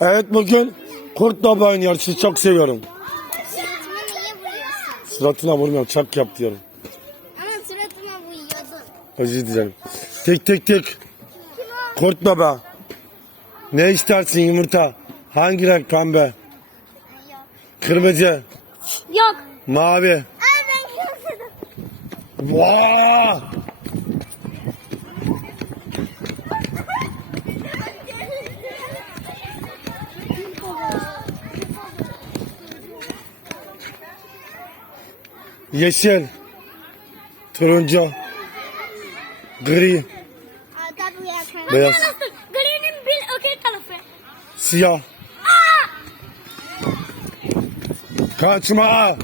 Evet bugün kurt baba oynuyor. Sizi çok seviyorum. Suratıma niye vuruyorsun? Suratına vurmuyorum. Çak yap diyorum. Ama suratıma vuruyordun. Özür dilerim. Tek tek tek. Kurt baba. Ne istersin yumurta? Hangi renk pembe? Kırmızı. Yok. Mavi. Aa ben kırmızı. Vaa! Yeşil. Turuncu. Gri. Beyaz. Bir tarafı. Siyah. Kaçma.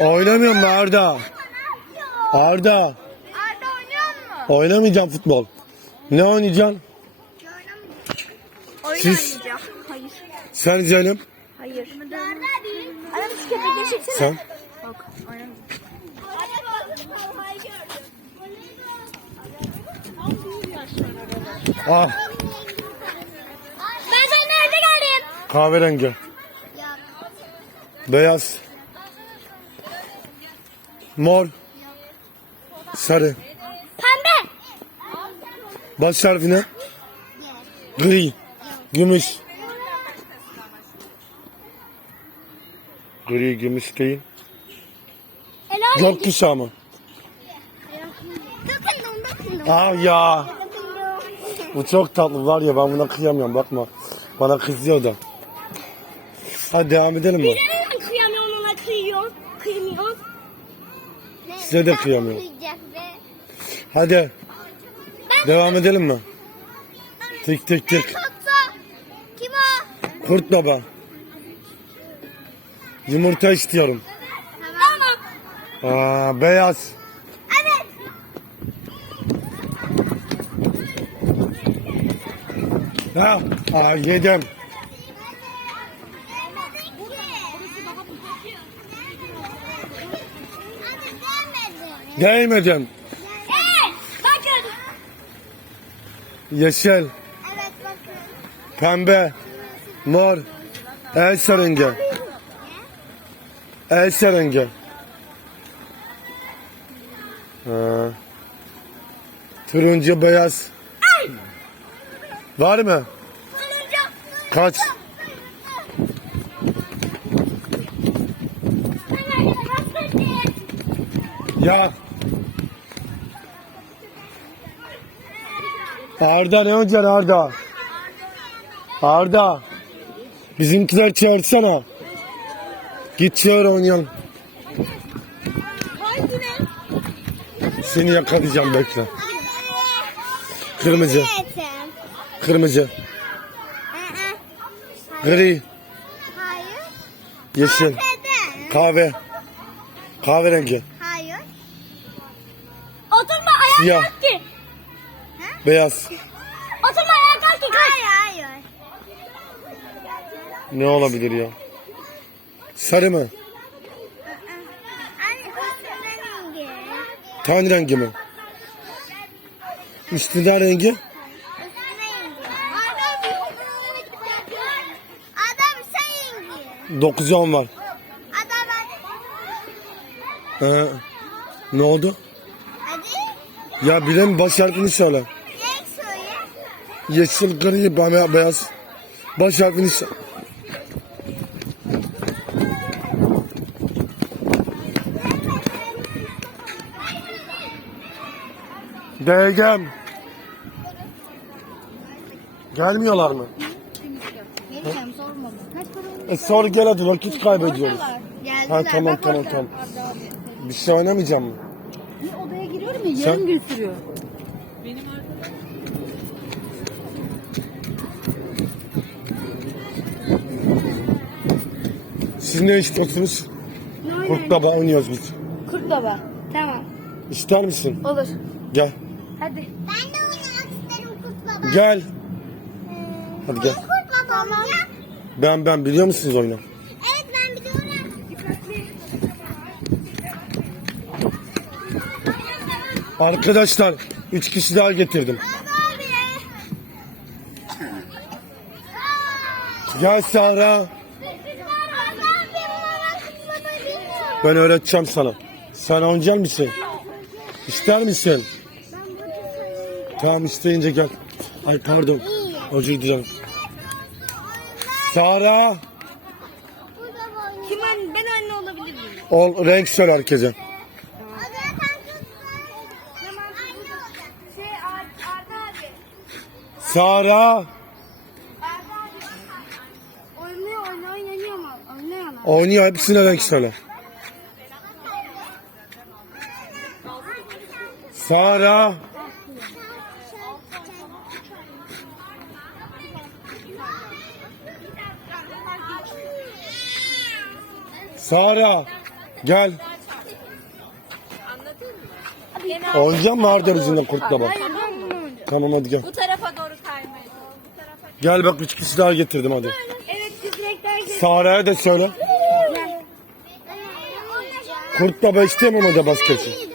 Oynamıyor mu Arda? Arda. Arda oynuyor mu? Oynamayacağım futbol. Ne oynayacaksın? Oyun Siz- oynayacağım. Hayır. Sen Zeynep. Hayır. Adam bisiklete geçirsene. Sen. Yok. Oynamayacağım. Ah Ben sen nerede geldim? kahverengi. Beyaz. Mor. Sarı. Baş harfi ne? Gri. Gümüş. Gri gümüş değil. Yok kuşağı mı? Ah ya. Bu çok tatlı var ya ben buna kıyamıyorum bakma. Bana kızıyor da. Hadi devam edelim mi? Neden kıyamıyor ona kıyıyor? Kıymıyor. Size de kıyamıyor. Hadi. Devam edelim mi? Tık tık tık. Kim o? Kurt baba. Yumurta istiyorum. Tamam. Aa, beyaz. Evet. Ha, aa, yedim. Değmedim. Hey, bakın. Yeşil, Evet bakın. pembe, mor, el rengi. El. Ha. Turuncu, beyaz. Var mı? Kaç? Ya. Arda ne oynayacaksın Arda? Arda. Bizimkiler çağırsana. Git çağır oynayalım. Seni yakalayacağım bekle. Kırmızı, kırmızı, gri, yeşil, kahve, kahverengi, Hayır. Oturma ayağa Siyah. kalk beyaz. Oturma ayağa kalk ki. Hayır hayır. Ne olabilir ya? Sarı mı? Anne üstüne rengi. Tan rengi mi? Üstünden rengi? Üstüne rengi. Adam sen rengi. 9 10 var. Adam. Ee, ne oldu? Hadi. Ya bilem baş harfini söyle. Yeşil, gri, be- beyaz. Baş harfini. Değgem. Gelmiyorlar mı? Bilmiyorum sorma. Kaç para E sor gel hadi vakit kaybediyoruz. Geldiler. Ha tamam bak tamam orada. tamam. Bir şey oynamayacağım mı? Bir odaya giriyorum ya Sen- yarım gün sürüyor. Siz ne istiyorsunuz? Kurtlaba oynuyoruz biz. Kurtlaba. Tamam. İster misin? Olur. Gel. Hadi. Ben de oynamak isterim kurtlaba. Gel. Ee, Hadi gel. Kurtlaba oynayacağım. Ben ben biliyor musunuz oyunu? Evet ben biliyorum. Arkadaşlar üç kişi daha getirdim. Gel Sara. Ben öğreteceğim sana. Sen oynayacak mısın? İster misin? Tamam isteyince gel. Ay pardon. Özür dilerim. Sara. Kim anne? Ben anne olabilir miyim? Ol, renk söyle herkese. Şey Arda abi. Sara. Arda abi. Oynuyor oynuyor oynanıyor mu? Oynuyor mu? Oynuyor hepsine renk söyle. Sara. Sara. Gel. Oynayacak mı Arda bizimle kurtla bak. Tamam hadi gel. Bu tarafa doğru kaymaya. Gel bak üç kişi daha getirdim hadi. Evet kız renkler Sara'ya da söyle. Kurt baba istemem o da basketçi.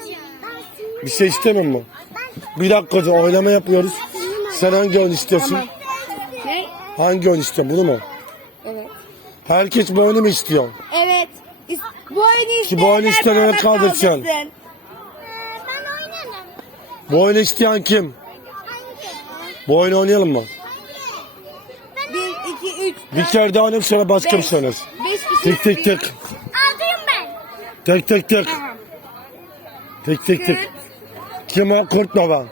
Bir şey istemem mi? Bir dakika oylama yapıyoruz. Sen hangi oyun istiyorsun? Ne? Hangi oyun istiyorsun bunu mu? Evet. Herkes bu oyunu mu istiyor? Evet. İs- Bu oyunu Ki bu oyunu isteyenler bana kaldırsın. kaldırsın. Ben oynarım. Bu oyunu isteyen kim? Bu oyunu oynayalım mı? Bir, iki, üç, Bir kere daha oynayıp sonra şey oynarız. beş kişi. Tek tek tek. Aldıyım ben. Tek tek tek. Tek tek tek. Kim o? Kurt baba.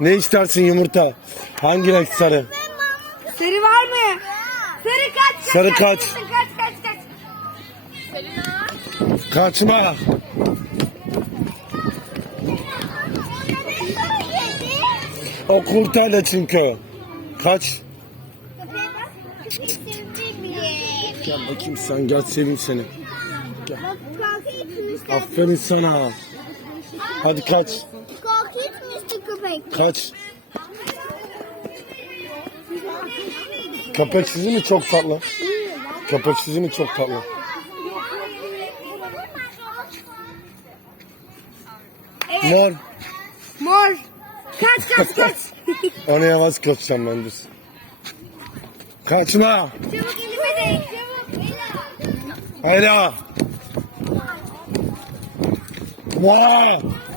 Ne istersin yumurta? Hangi renk sarı? Sarı var mı? Sarı kaç kaç. Sarı kaç. Kaç kaç kaç. Kaçma. O kurtarla çünkü. Kaç. Gel bakayım sen gel seveyim seni. Aferin sana. Hadi kaç. Kaç. Köpek sizi mi çok tatlı? Köpek sizi mi çok tatlı? Mor. Mor. Kaç kaç kaç. Ona yavaş kaçacağım ben düz. Kaçma. Çabuk elime de. Çabuk. Hayla. Vay. Aferin.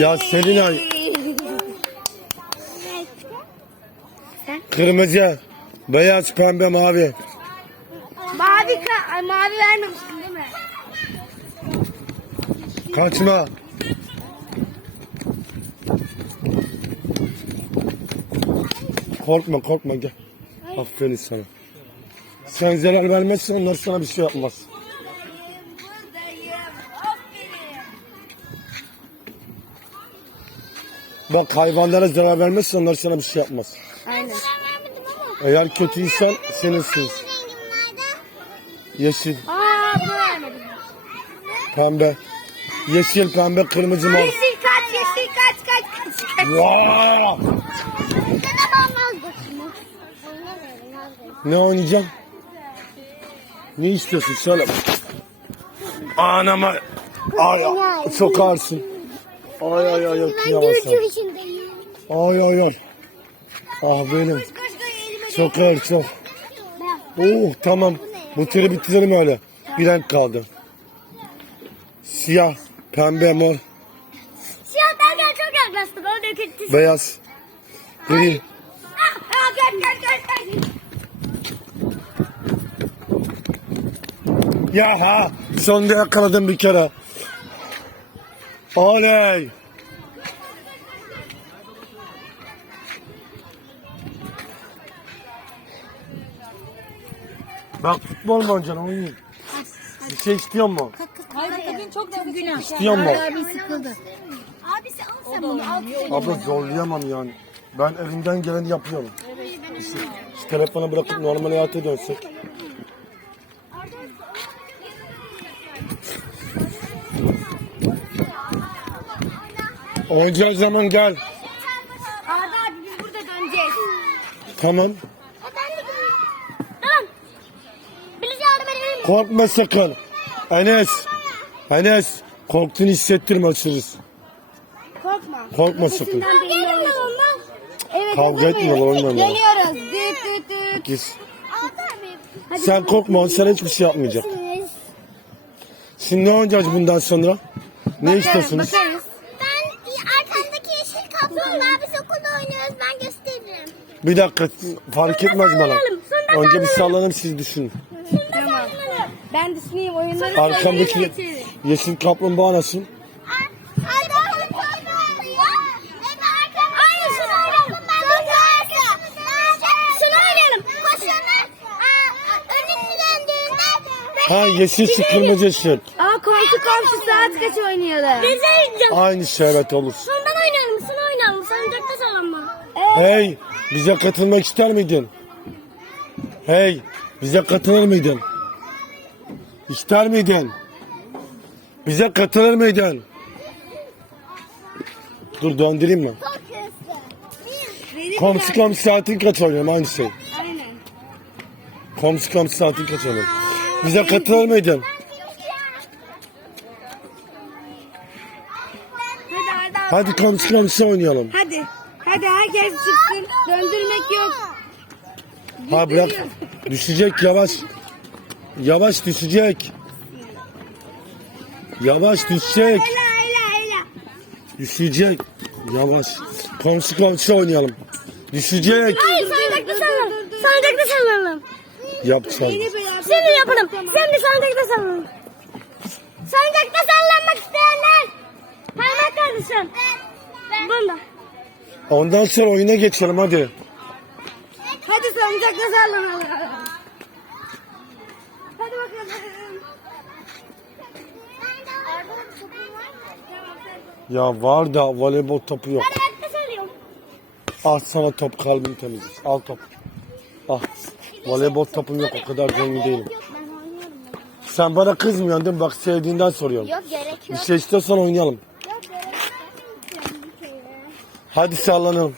Ya Selinay. Kırmızı, beyaz, pembe, mavi. Mavi ka mavi vermemiştin değil mi? Kaçma. Korkma korkma gel. Aferin sana. Sen zarar vermezsen onlar sana bir şey yapmaz. Bak hayvanlara zarar vermezsen onlar sana bir şey yapmaz. Aynen. Eğer kötüysen senin sus. Yeşil, Aa bu vermedim. pembe. Yeşil, pembe, kırmızı, mor. Yeşil kaç yeşil kaç kaç kaç kaç. Vaa! Ne oynayacağım? Ne istiyorsun söyle. Anama ay sokarsın. Ay ay ay ay yaşındayım. Ay ay ay. Ah benim. Çok ağır çok. Oh tamam. Bu turu bitirelim öyle. Bir renk kaldı. Siyah, pembe, mor, Siyahtan gel çok yaklaştı. Böyle kötü. beyaz, gri. Ah, ah, gel gel gel gel. Ya ha sonunda yakaladım bir kere. Oley. Bak futbol mu oynayacaksın oynayayım. Bir şey istiyor mu? Hayır bugün çok çok günah. İstiyor mu? Abi sıkıldı. Abisi al sen bunu. Al. Abla zorlayamam yani. Ben elimden geleni yapıyorum. Şu telefonu bırakıp normal hayata dönsek. Oynayacağı zaman gel. Arda abi biz burada döneceğiz. Tamam. Tamam. Birisi yardım? Korkma sakın. Enes. Enes. Korktuğunu hissettirme açılırız. Korkma. Korkma sakın. Sesinden belli olur. Evet, Kavga etme oğlum benimle. Geliyoruz. Düt düt düt. Git. Sen korkma sen hiçbir şey yapmayacak. Şimdi ne oynayacağız bundan sonra? Ne istiyorsunuz? Bakarız. Kaplumbağa biz okulda oynuyoruz ben gösteririm. Bir dakika fark etmez bana. Sonra Önce bir sallanalım siz düşünün. Tamam. Ben düşüneyim oyunları. Arkamdaki yeşil kaplumbağa nasıl? Ha yeşil şu kırmızı yeşil. Aa komşu komşu saat kaç oynayalım? Güzel. Aynı şey evet olur. Şundan oynayalım. Şunu oynayalım. Sancakta sallanma. Hey bize katılmak ister miydin? Hey bize katılır mıydın? İster miydin? Bize katılır mıydın? Dur döndüreyim mi? Komşu komşu saatin kaç oynuyorum aynı şey. Aynen. Komşu komşu saatin kaç oynuyorum. Bize katılır mıydın? Hadi komşu komşu oynayalım. Hadi. Hadi herkes çıksın. Döndürmek yok. Ha bırak. Düşecek yavaş. Yavaş düşecek. Yavaş düşecek. Ela ela ela. Düşecek. Yavaş. Komşu komşu oynayalım. Düşecek. Hayır sancakta sallanalım. Sancakta sallanalım. Yapacağım. Şimdi yapalım. Şimdi sancakta sallanalım. Sancakta sallanmak isteyenler. Parmak kardeşim. Bunda. Ondan sonra oyuna geçelim hadi. Hadi sancakta sallanalım. Hadi bakalım. Ya var da voleybol topu yok. Ben ayakta sarıyorum. Al sana top kalbim temiz. Al top. Al. Voleybol topum yok o kadar zengin değilim. Yok ben oynuyorum. Sen bana kızmıyorsun değil mi? Bak sevdiğinden soruyorum. Yok gerek Bir yok. şey istiyorsan oynayalım. Hadi sallanalım.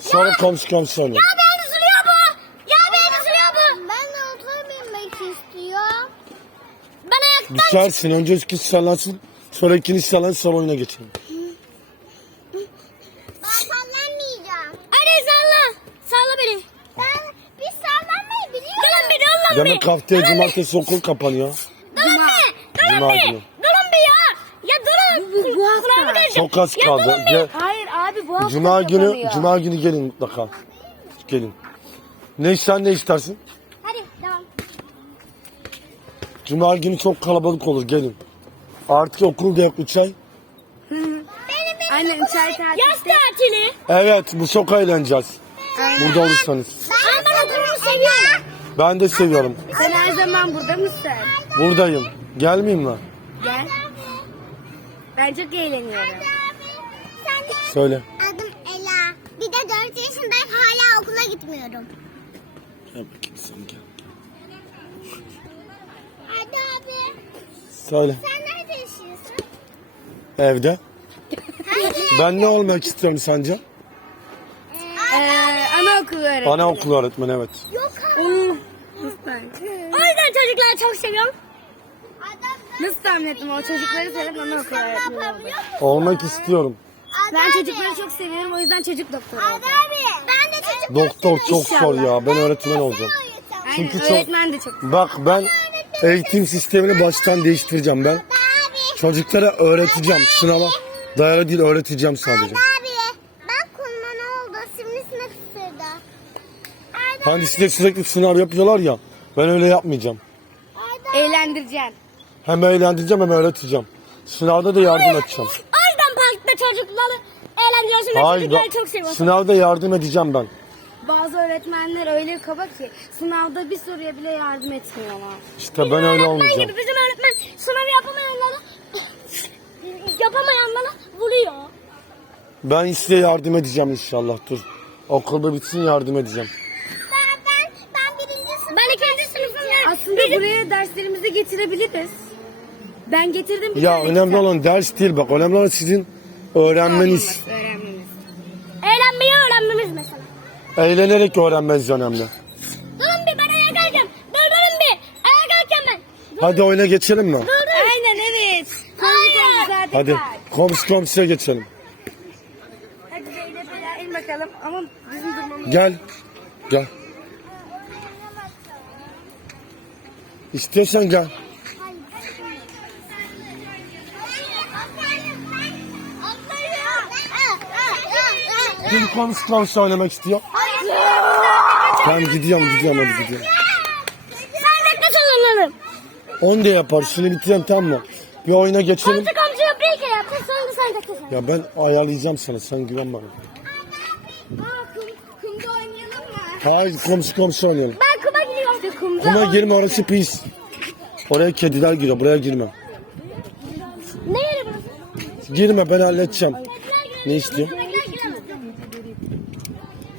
Sonra komşu komşu oynayalım. Ya beni sürüyor bu. Ya beni sürüyor bu. Ben de otura binmek istiyorum. Ben ayakta. Düşersin. Önce ikisi sallansın. Sonra ikiniz sallan sonra oyuna geçelim. Ben sallanmayacağım. Hadi salla. Salla beni. Ben biz sallanmayı biliyoruz. Bir durun bir. Demek haftaya cumartesi okul kapanıyor. Durun bir. Durun Cuma bir. günü. Durun bir ya. Ya durun. Bu- bu hafta. Kulağımı. Çok az Ya kaldı. durun bir. Gel. Hafta Cuma günü, kapanıyor. cuma günü gelin mutlaka. Gelin. Ne sen ne istersin? Hadi devam. Cuma günü çok kalabalık olur gelin. Artık okul da yok 3 ay. Aynen çay tatil. Yaz tatili. Evet bu çok eğleneceğiz. Burada olursanız. Ben, ben okulumu seviyorum. Ben de seviyorum. Sen her zaman burada mısın? Buradayım. Gelmeyeyim mi? Gel. Ben çok eğleniyorum. Sen Söyle. Adım Ela. Bir de 4 yaşındayım hala gitmiyorum. Gel bakayım sen gel. Hadi abi. Söyle. Sen nerede yaşıyorsun? Evde. Hangi? Ben ne olmak istiyorum sence? Ee, anaokulu öğretmeni. Anaokulu öğretmeni evet. Yok Nasıl tahmin- O yüzden çocukları çok seviyorum. Nasıl tahmin ettim o çocukları sevip anaokulu öğretmeni oldu. Olmak istiyorum. Ben çocukları çok seviyorum o yüzden çocuk doktoru oldum. abi. Doktor çok İnşallah. zor ya. Ben öğretmen olacağım. Aynen Çünkü çok- öğretmen de çok. Bak ben eğitim sistemini baştan değiştireceğim ben. Çocuklara öğreteceğim. Sınava dayalı değil öğreteceğim sadece. Abi. Bak kulma ne oldu? Hadi. Hani size sürekli sınav yapıyorlar ya. Ben öyle yapmayacağım. Eğlendireceksin. Hem eğlendireceğim hem öğreteceğim. Sınavda da yardım edeceğim. O yüzden parkta çocukları eğlendiriyorsun. Ben Hayır, çocukları çok seviyorum. sınavda yardım edeceğim ben. Bazı öğretmenler öyle kaba ki sınavda bir soruya bile yardım etmiyorlar. İşte ben öyle olmayacağım. gibi bizim öğretmen sınavı yapamayanlara yapamayanlara vuruyor. Ben size yardım edeceğim inşallah. Dur. Okul bitsin yardım edeceğim. Ben ben ben birinci sınıf. Ben ikinci sınıfım. Aslında buraya derslerimizi getirebiliriz. Ben getirdim bir Ya önemli kitap. olan ders değil bak. Önemli olan sizin öğrenmeniz. Öğrenmemiz. Eğlenerek öğrenmeniz önemli. Durun bir ben ayağa kalkacağım. Dur durun bir. Ayağa kalkacağım ben. Hadi oyuna geçelim mi? Dur dur. Aynen evet. Hayır. Hadi komşu komşuya geçelim. Hadi Zeynep Ela in bakalım ama bizim durmamız Gel. Gel. İstiyorsan gel. Kim komşu komşu oynamak istiyor? Tamam gidiyorum gidiyorum hadi gidiyorum. Sen dakika sallanalım. Onu da yaparız. Şunu bitireyim tamam mı? Bir oyuna geçelim. Komşu komşu bir kere yaptın sonra da sen dakika sallan. Ya ben ayarlayacağım sana. Sen güven bana. Aa, kum, kumda oynayalım mı? Hayır komşu komşu oynayalım. Ben kuma gidiyorum. İşte kumda Kuma girme orası pis. Oraya kediler giriyor. Buraya girme. Ne yeri burası? Girme ben halledeceğim. Ne istiyor?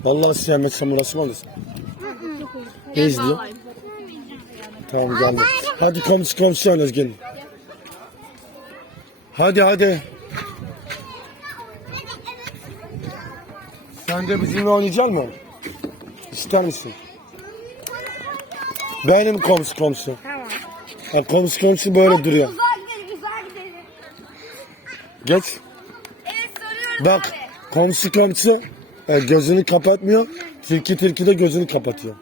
Vallahi sevmezsem burası mı alırsın? Ne izliyor? Tamam geldi. Hadi komşu komşu oynuyoruz gelin. Hadi hadi. Sen de bizimle oynayacak mısın? İster misin? Benim komşu komşu. Tamam. Ha, komşu komşu böyle duruyor. Geç. Bak komşu komşu e, gözünü kapatmıyor. Tilki tilki de gözünü kapatıyor.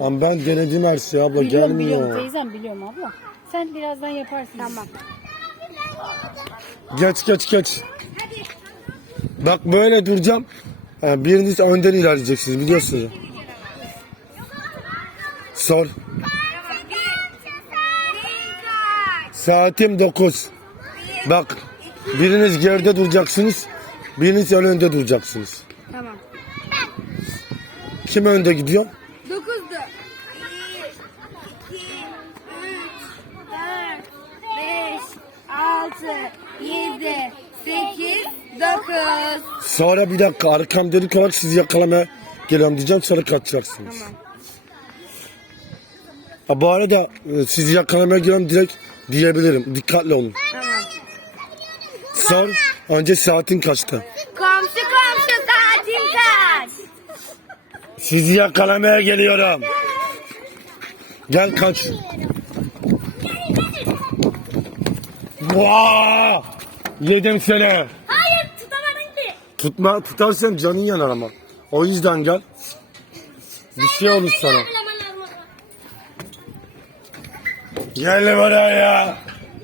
Ama ben denedim her şeyi abla Biliyorum biliyorum gelmiyor. teyzem biliyorum abla. Sen birazdan yaparsın. Tamam. Geç geç geç. Bak böyle duracağım. E, biriniz önden ilerleyeceksiniz biliyorsunuz. Sor. Saatim 9. Bak biriniz geride duracaksınız. Biriniz ön önde duracaksınız. Tamam. Kim önde gidiyor? Dokuzdu. Bir, iki, üç, dört, beş, altı, yedi, sekiz, dokuz. Sonra bir dakika arkam dedik olarak sizi yakalamaya geliyorum diyeceğim sonra kaçacaksınız. Ha, bu arada e, sizi yakalamaya geliyorum direkt diyebilirim. Dikkatli olun. Tamam. Sor. Önce saatin kaçtı? Komşu komşu saatin kaç? Sizi yakalamaya geliyorum. Gel kaç. Vaa! Yedim seni. Hayır tutamadın ki. Tutma, tutarsan canın yanar ama. O yüzden gel. Bir şey olur sana. Gel buraya.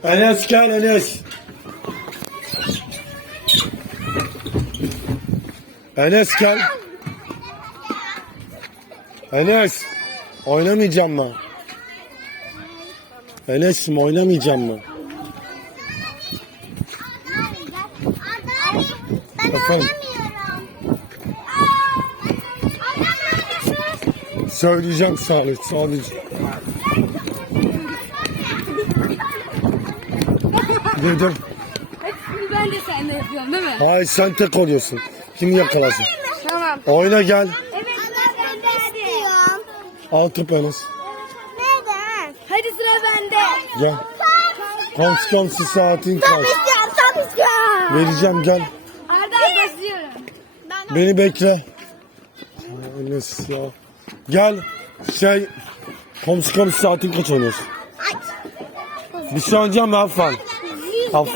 Enes gel Enes. Enes gel. Enes. Oynamayacağım mı? Enes'im oynamayacağım mı? Efendim? Söyleyeceğim sadece. Sadece. Dedim. Hepsini ben de seninle yapıyorum değil mi? Hayır sen tek oluyorsun. Kim yakalasın? Tamam. Oyna gel. Evet bende hadi. istiyorum. Al top Enes. Neden? Hadi sıra bende. Gel. Komşu saatin kaç? istiyorum, tam istiyorum. Vereceğim gel. Arda başlıyorum. Beni bekle. Enes ya. Gel. Şey. Komşu komşu saatin kaç oynuyorsun? Bir şey oynayacağım mı Affan? Top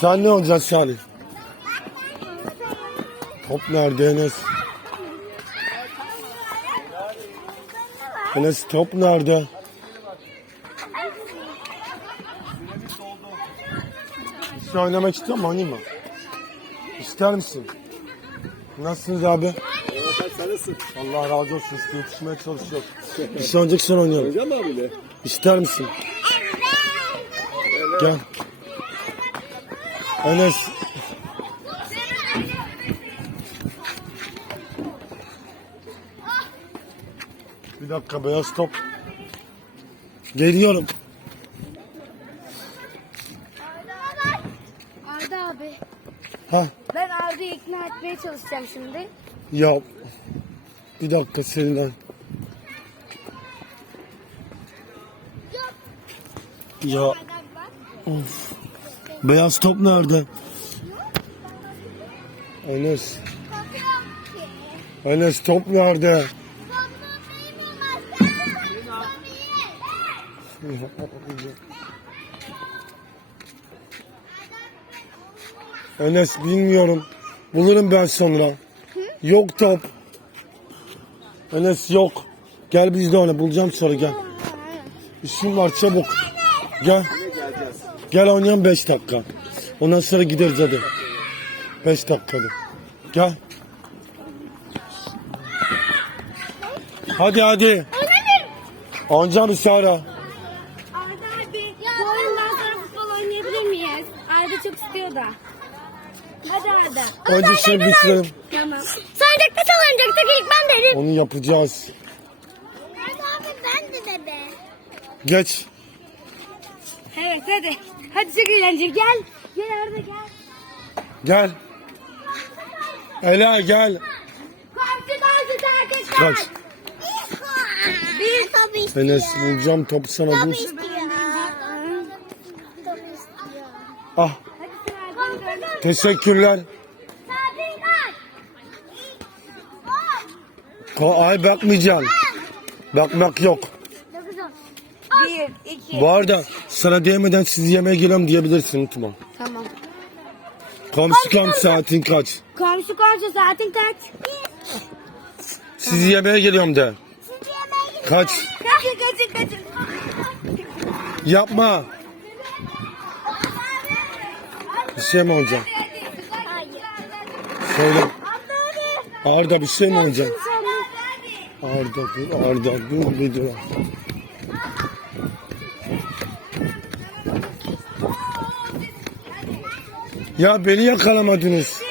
Sen ne olacaksın Salih? Top nerede Enes? Enes top nerede? Şey oynamak istiyor musun? Oynayayım mı? İster misin? Nasılsınız abi? Allah razı olsun. Yetişmeye çalışıyor. Bir şey oynayacaksan oynayalım. Hocam abiyle. İster misin? Gel. Enes. Bir dakika beyaz top. Geliyorum. Arda abi. Ha Ben Arda'yı ikna etmeye çalışacağım şimdi. ya. Bir dakika Selin. Ya. Of. Beyaz top nerede? Enes. Enes top nerede? Enes bilmiyorum. Bulurum ben sonra. Yok top. Enes yok. Gel biz de oyna. Bulacağım sonra gel. İşim var çabuk. Gel. Gel oynayalım 5 dakika. Ondan sonra gideriz hadi. 5 dakikada. Gel. Hadi hadi. Oynayacağım Sara. Arda abi bu oyundan sonra futbol oynayabilir miyiz? Arda çok istiyor da. Hadi Arda. Önce şey bitirelim. Tamam. Sancakta salıncakta ilk ben derim. Onu yapacağız. Arda abi ben de de be. Geç. Evet hadi. Hadi çok eğlenceli. Gel. Gel Arda gel. Gel. Ela gel. Karşı karşı arkadaşlar. Kaç. Bir tabi istiyor. Enes bulacağım topu sana dur. istiyor. Tabi istiyor. Ah teşekkürler. Kaç. Ko- Ay bakmayacağım. Bakmak yok. Bir, iki. Bu arada sana diyemeden sizi yemeğe geliyorum diyebilirsin unutma. Tamam. Komşu komşu saatin kaç? Komşu komşu saatin kaç? Sizi yemeğe geliyorum de. Sizi yemeğe gidiyor. Kaç? Kaçın kaçın kaçın. Yapma. Bir şey mi olacak? Söyle. Arda bir şey mi olacak? Arda dur, Arda dur, bir dur. Ya beni yakalamadınız.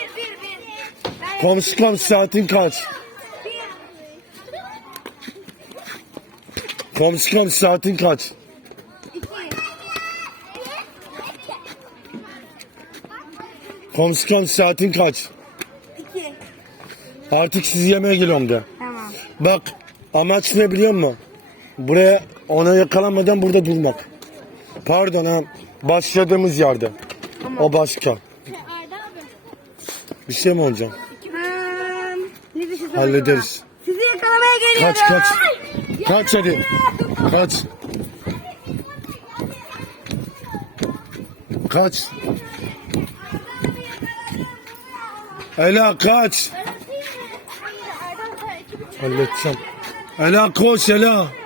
Komşu komşu saatin kaç? Komşu komşu saatin kaç? Komşu komşu saatin kaç? İki. Artık sizi yemeğe geliyorum de. Tamam. Bak amaç ne biliyor musun? Buraya ona yakalanmadan burada durmak. Pardon ha başladığımız yerde. O başka. Bir şey mi olacak? Hallederiz. Sizi yakalamaya geliyorum. Kaç kaç. Kaç hadi. Kaç. Kaç. Ela kaç. Halledeceğim. Ela koş Ela.